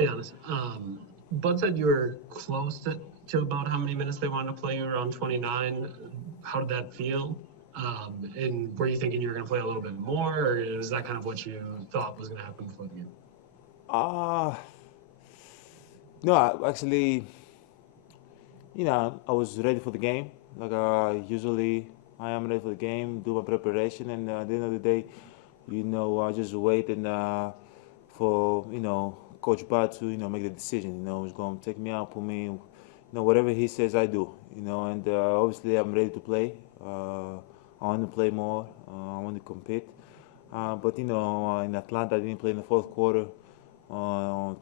Hey, Giannis. Bud said you were close to about how many minutes they wanted to play you, around 29. How did that feel? And were you thinking you were going to play a little bit more, or is that kind of what you thought was going to happen before the game? Uh, no, actually, I was ready for the game. Like usually, I am ready for the game, do my preparation, and at the end of the day, I just wait and for Coach Bud to make the decision. He's going to take me out, put me, whatever he says, I do. And obviously, I'm ready to play. I want to play more. I want to compete. But in Atlanta, I didn't play in the fourth quarter.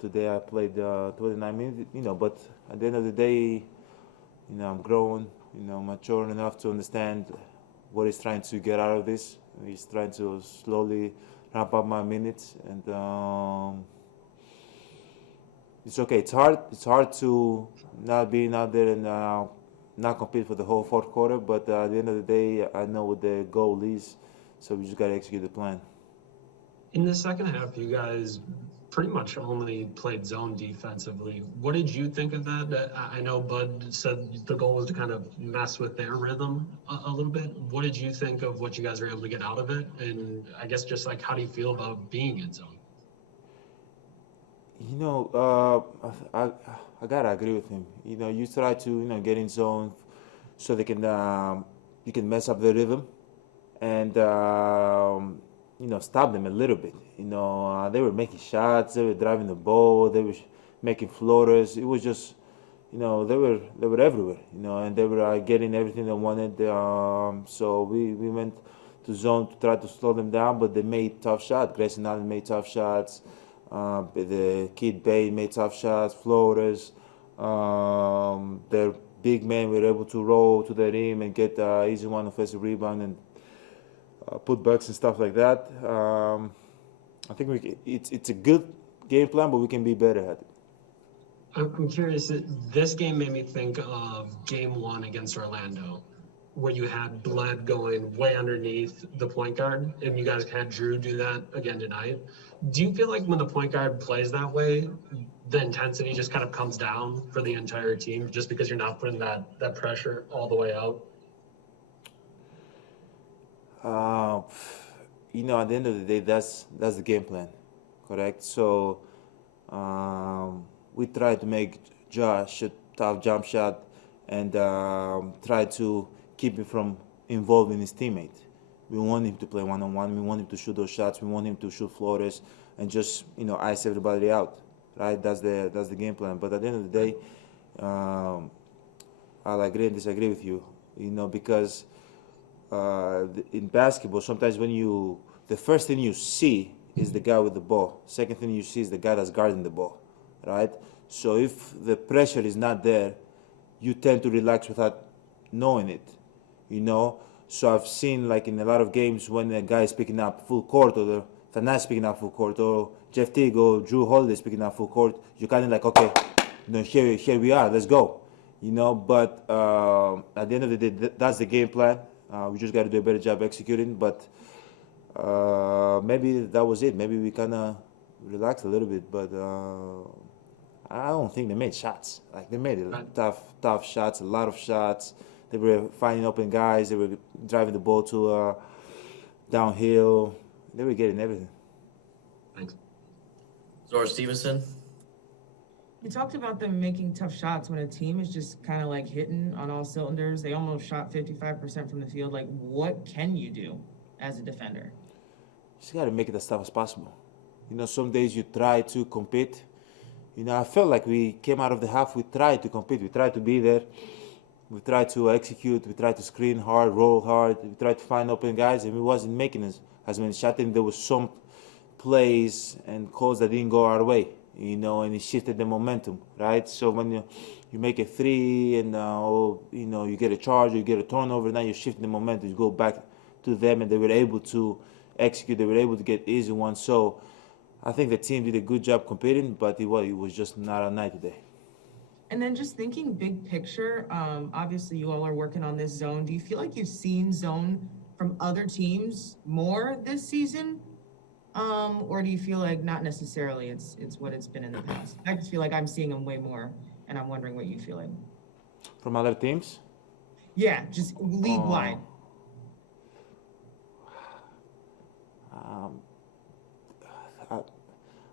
Today I played 29 minutes. But at the end of the day, I'm growing. Mature enough to understand what he's trying to get out of this. He's trying to slowly ramp up my minutes, and it's okay. It's hard. It's hard to not being out there and not compete for the whole fourth quarter. But at the end of the day, I know what the goal is, so we just gotta execute the plan. In the second half, you guys pretty much only played zone defensively. What did you think of that? I know Bud said the goal was to kind of mess with their rhythm a little bit. What did you think of what you guys were able to get out of it? And I guess just like, how do you feel about being in zone? You know, I gotta agree with him. You try to get in zone so they can you can mess up the rhythm and stop them a little bit. They were making shots, they were driving the ball, they were making floaters. It was just they were everywhere. And they were getting everything they wanted. So we went to zone to try to slow them down, but they made tough shots. Grayson Allen made tough shots. The kid Bay made tough shots, floaters. Their big men were able to roll to the rim and get easy one offensive rebound and put bucks and stuff like that. I think it's a good game plan, but we can be better at it. I'm curious. This game made me think of game one against Orlando, where you had Bled going way underneath the point guard, and you guys had Drew do that again tonight. Do you feel like when the point guard plays that way, the intensity just kind of comes down for the entire team just because you're not putting that pressure all the way out? Uh, at the end of the day, that's the game plan, correct? So we try to make Josh a tough jump shot and try to keep him from involving his teammate. We want him to play one on one. We want him to shoot those shots. We want him to shoot floaters and just ice everybody out. Right? That's the game plan. But at the end of the day, I'll agree and disagree with you. Because in basketball, sometimes the first thing you see is the guy with the ball. Second thing you see is the guy that's guarding the ball, right? So if the pressure is not there, you tend to relax without knowing it, you know. So I've seen like in a lot of games when a guy is picking up full court or the Thanas picking up full court or Jeff Teague or Drew Holiday is picking up full court, you're kind of like, okay, here we are, let's go, But at the end of the day, that's the game plan. We just got to do a better job executing. But maybe that was it. Maybe we kind of relaxed a little bit. But I don't think they made shots. Like they made it tough shots, a lot of shots. They were finding open guys. They were driving the ball to downhill. They were getting everything. Thanks. Zora Stevenson. You talked about them making tough shots when a team is just kind of like hitting on all cylinders. They almost shot 55% from the field. Like, what can you do as a defender? You just got to make it as tough as possible. Some days you try to compete. I felt like we came out of the half, we tried to compete. We tried to be there. We tried to execute. We tried to screen hard, roll hard. We tried to find open guys, and we wasn't making as many shots. And there was some plays and calls that didn't go our way. And it shifted the momentum, right? So when you make a three and you get a charge, you get a turnover, now you're shifting the momentum. You go back to them, and they were able to execute. They were able to get easy ones. So I think the team did a good job competing, but it was just not a night today. And then just thinking big picture, obviously you all are working on this zone. Do you feel like you've seen zone from other teams more this season? Or do you feel like not necessarily? It's what it's been in the past. I just feel like I'm seeing him way more, and I'm wondering what you feel like. From other teams? Yeah, just league wide.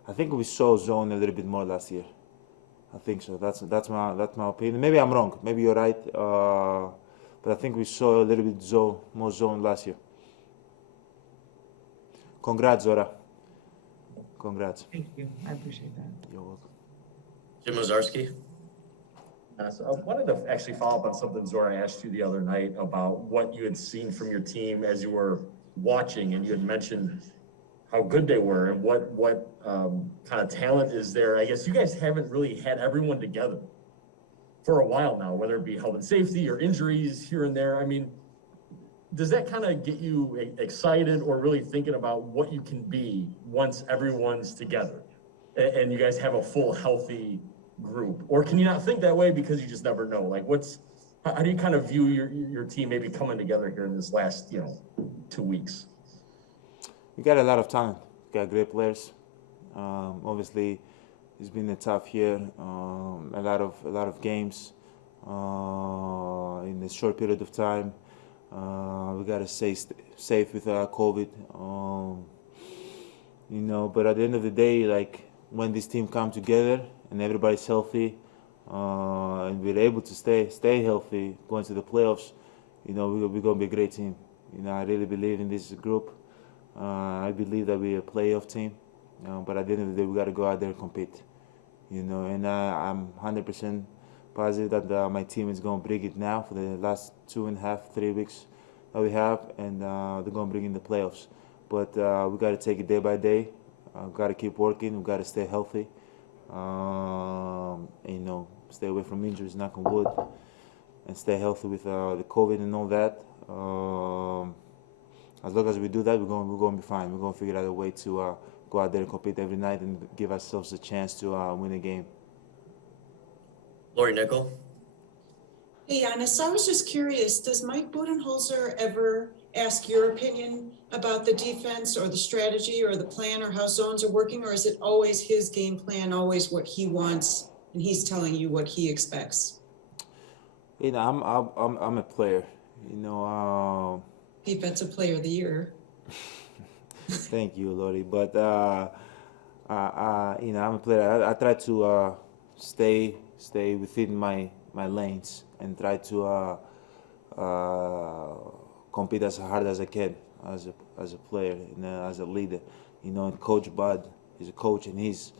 I think we saw zone a little bit more last year. I think so. That's my opinion. Maybe I'm wrong. Maybe you're right. But I think we saw a little bit more zone last year. Congrats, Zora. Congrats. Thank you. I appreciate that. You're welcome. Jim Ozarski. So I wanted to actually follow up on something Zora asked you the other night about what you had seen from your team as you were watching, and you had mentioned how good they were and what kind of talent is there. I guess you guys haven't really had everyone together for a while now, whether it be health and safety or injuries here and there. I mean, does that kind of get you excited or really thinking about what you can be once everyone's together and you guys have a full healthy group? Or can you not think that way because you just never know? Like, how do you kind of view your team maybe coming together here in this last 2 weeks? We got a lot of talent. We got great players. Obviously, it's been a tough year. A lot of games in a short period of time. We gotta stay safe with COVID. But at the end of the day, like when this team come together and everybody's healthy, and we're able to stay healthy going to the playoffs, we're gonna be a great team. I really believe in this group. I believe that we're a playoff team, but at the end of the day, we got to go out there and compete, and I'm 100% positive that my team is going to bring it now for the last 2.5, 3 weeks that we have, and they're going to bring in the playoffs. But we got to take it day by day. Got to keep working. We got to stay healthy, stay away from injuries, knock on wood, and stay healthy with the COVID and all that. As long as we do that, we're going to be fine. We're going to figure out a way to go out there and compete every night and give ourselves a chance to win a game. Lori Nickel. Hey, Giannis, I was just curious, does Mike Budenholzer ever ask your opinion about the defense or the strategy or the plan or how zones are working, or is it always his game plan, always what he wants, and he's telling you what he expects? I'm a player. Defensive Player of the Year. Thank you, Lori. But I'm a player. I try to stay within my lanes and try to compete as hard as I can as a player and as a leader. And Coach Bud is a coach and he's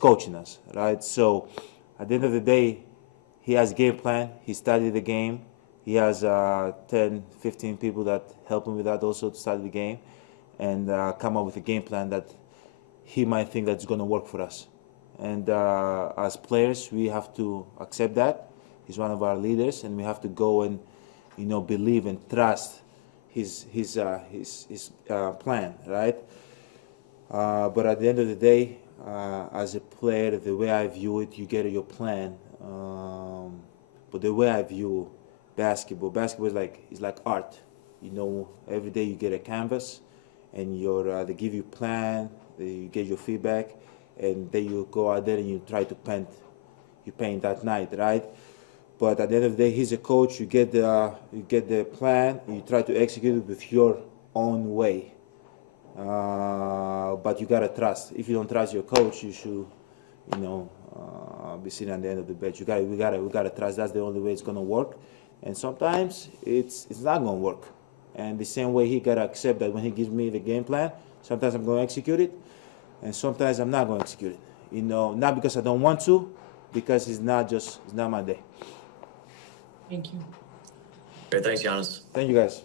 coaching us, right? So at the end of the day, he has game plan. He studied the game. He has 10, 15 people that help him with that also to study the game and come up with a game plan that he might think that's going to work for us. And as players, we have to accept that. He's one of our leaders, and we have to go and, believe and trust his plan, right? But at the end of the day, as a player, the way I view it, you get your plan. But the way I view basketball is like art. Every day you get a canvas, and they give you plan, you get your feedback, and then you go out there and you try to paint that night, right? But at the end of the day, he's a coach. You get the plan, and you try to execute it with your own way. But you gotta trust. If you don't trust your coach, you should, be sitting at the end of the bench. We gotta trust. That's the only way it's gonna work. And sometimes it's not gonna work. And the same way he gotta accept that when he gives me the game plan, sometimes I'm gonna execute it, and sometimes I'm not gonna execute it. Not because I don't want to, because it's not my day. Thank you. Great, thanks, Giannis. Thank you guys.